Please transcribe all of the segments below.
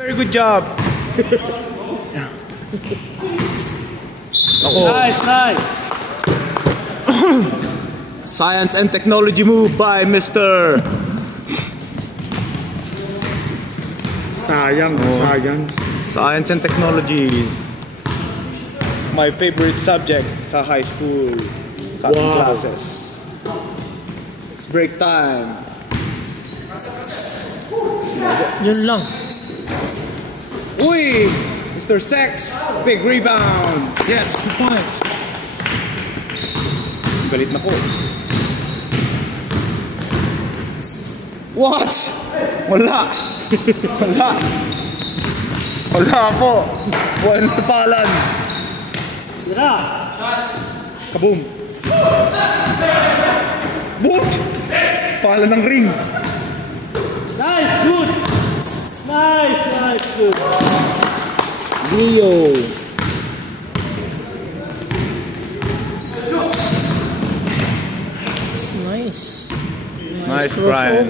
Very good job. Nice, nice. Science and technology move by Mr. Sayang, sayang. Science and technology. My favorite subject sa high school classes. Break time. Yun lang. Uy! Mr. Sex, big rebound. Yes, 2 points. Galit na po. What? Wala. Wala. Wala po. Walang tapalan. Tira. Kaboom. Boom! Pala ng ring. Nice, good. Nice, nice, good. Leo. Nice. Nice, Brian.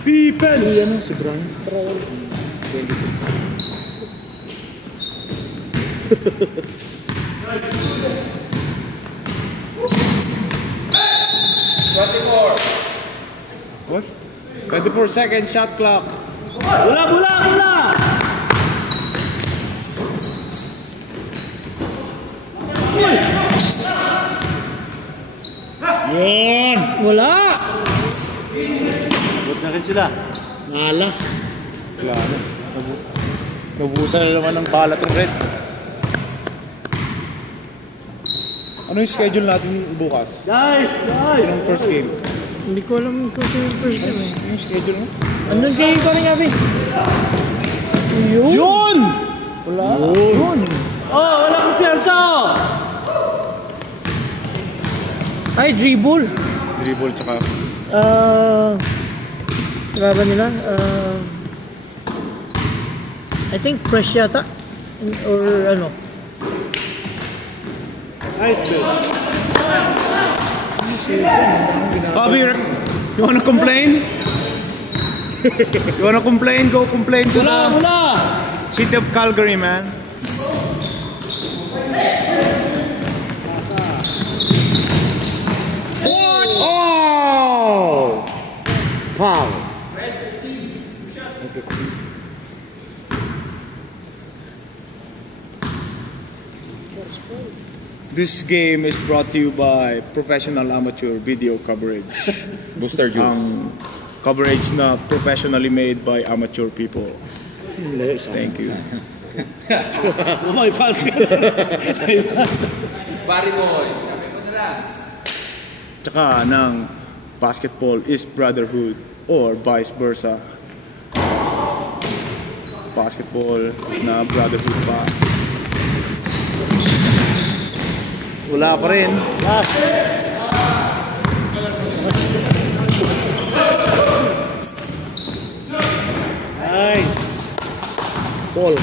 Defense! Ano si Brian? What? 24 seconds shot clock. Bula, bula, bula. Yun! Wala. Good na rin sila. Alas. Wala na. Nabuhusan na naman ng bala tong red. Ano yung schedule natin bukas? Nice, nice. Yung first game? Hindi ko alam kung sino yung first game eh. Ano yung schedule mo? Andun kayo pa rin gabi. Yun. Yun! Wala. Yun. Oh, wala kumpiyansa oh. Ay, dribble. Dribble tsaka... Laban nila. I think press yata. Or ano. Nice, good. Bobby, you wanna complain? You wanna complain? Go complain to the city of Calgary, man. What? Oh! Foul. This game is brought to you by Professional Amateur Video Coverage. Booster juice. Ang coverage na professionally made by amateur people. Thank you. May fans ka na. Barry boy, kami mo na lang. Tsaka ng basketball is brotherhood or vice versa. Basketball na brotherhood pa. Wala pa rin. Nice. Paul.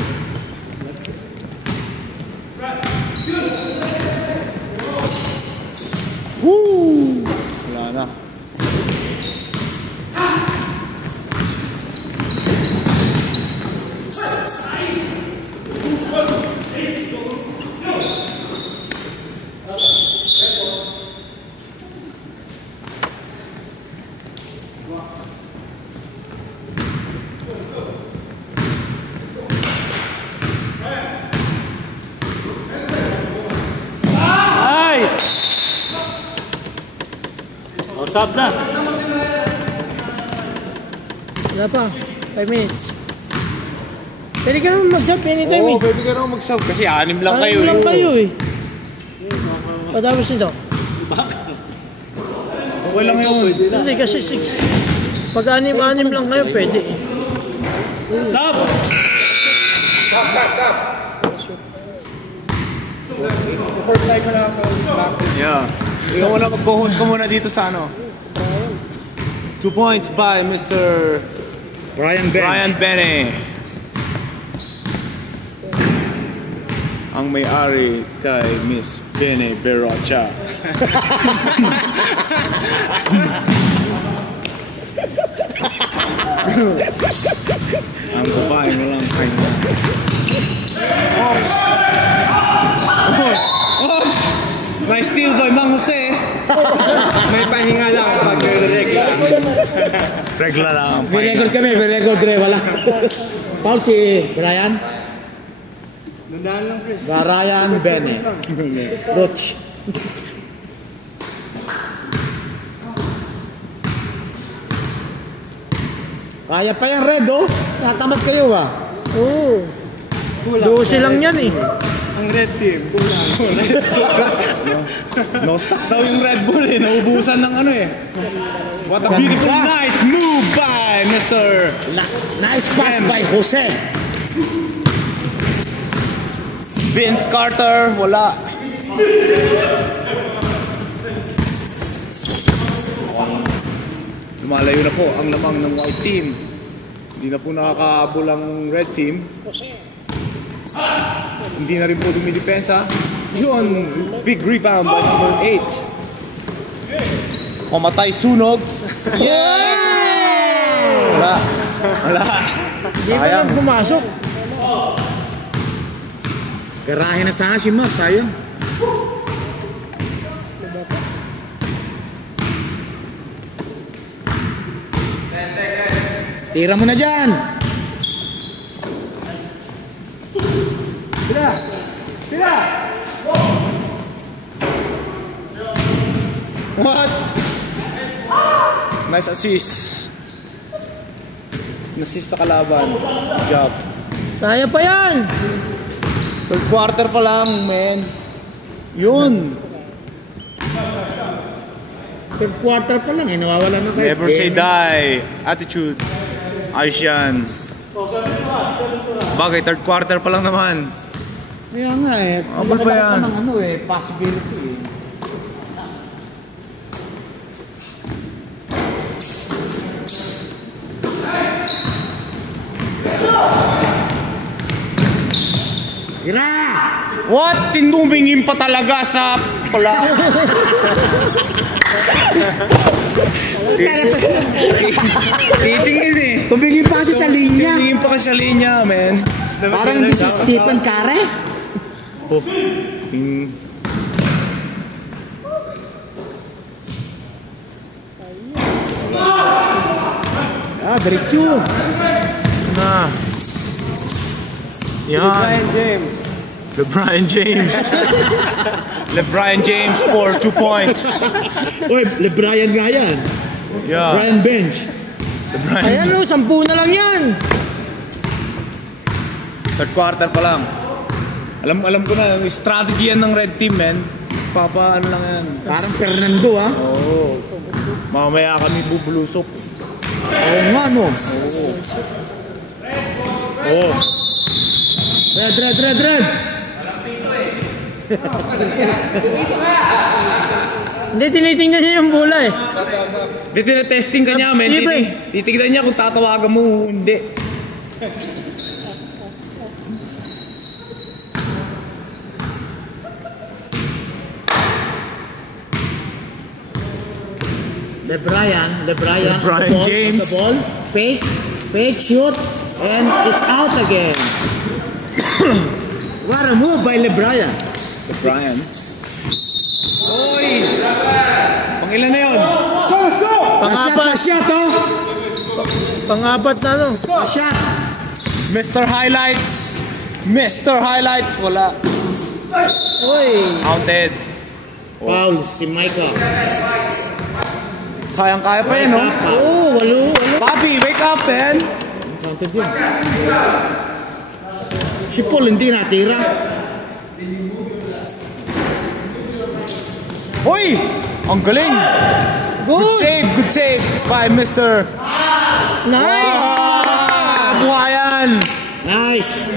Woo! Wala na. Nice. What's up na? Wala pa. 5 minutes. Pwede ka naman mag-sub anytime Oo, eh. pwede ka naman mag-sub kasi 6 lang kayo. 6 lang kayo eh. Patapos nito. Okay lang yun. Hindi kasi 6. Pag 6 lang kayo pwede eh. Sub! Stop. Report side mo na ako. Yeah. Ikaw muna mag-host ko muna dito sa ano. 2 points by Mr. Brian Bench. Brian Bene. ang may-ari kay Miss Bene Berocha. Ang babae mo lang kayo. Nice steal by Mang Jose. May pahinga lang pag regla. Regla lang ang May pahinga. record kami, may record kami. Wala. Paul si Brian. Nandaan lang, Chris. Ryan Bene. Roach. Kaya pa yan, Red, oh. Natamad kayo, ah. Oo. 12 lang yan eh. Ang red team, kulang. No stock daw yung Red Bull eh. Naubusan ng ano eh. What a beautiful, nice move by Mr. Nice pass by Jose. Vince Carter. Wala. Lumalayo na po ang lamang ng white team. Hindi na po nakakaabol ang red team. Hindi na rin po dumidepensa. Yun, big rebound by number 8. Pamatay sunog. Yeah! Wala. Wala. Hindi ba lang pumasok? Garahe na sana si Mas, sayang. Tira mo na dyan. What? Nice assist. Assist sa kalaban. Good job. Kaya pa yan. Third quarter pa lang, man. Yun. Third quarter pa lang, eh. Nawawala na kayo. Never say die. Attitude. Ayos yan. Bagay, third quarter pa lang naman. Kaya nga, eh. Abal pa yan. Ng ano, eh. Possibility, eh. Tira! What? Tinumingin pa talaga sa pala. Titingin eh. Tumingin pa kasi sa linya. Titingin pa kasi sa linya, man. Parang hindi si Stephen Curry. Oh. Ah, diretso. Na. Yan. Brian James. LeBron James. LeBron James for 2 points. Uy, LeBrian nga yan. Yeah. Brian Bench. LeBron. Ayan o, 10 na lang yan. Third quarter pa lang. Alam ko na, yung strategy yan ng red team, man. Ano lang yan. Parang Fernando, ah. Oo. Mamaya kami bubulusok. Oo nga, no. Oo. Red. Hindi, tinitingnan niya yung bola eh. Di tinetesting ka niya, men. Sige, pre. Titignan niya kung tatawagan mo o hindi. LeBrian LeBron on the James. ball. Fake, shoot, and it's out again. What a move by LeBrian. Brian. Oy! Pangilan na yun? Pang-apat. Shot, oh. Pang-apat na no. Shot. Mr. Highlights. Mr. Highlights. Wala. Uy. Counted. Foul si Michael. Kayang-kaya pa yan, no? Oo, walo. Papi, wake up, man. Counted yun. Si Paul hindi natira. Uy! Ang galing! Good save by Mr. Nice. Buhayan! Nice.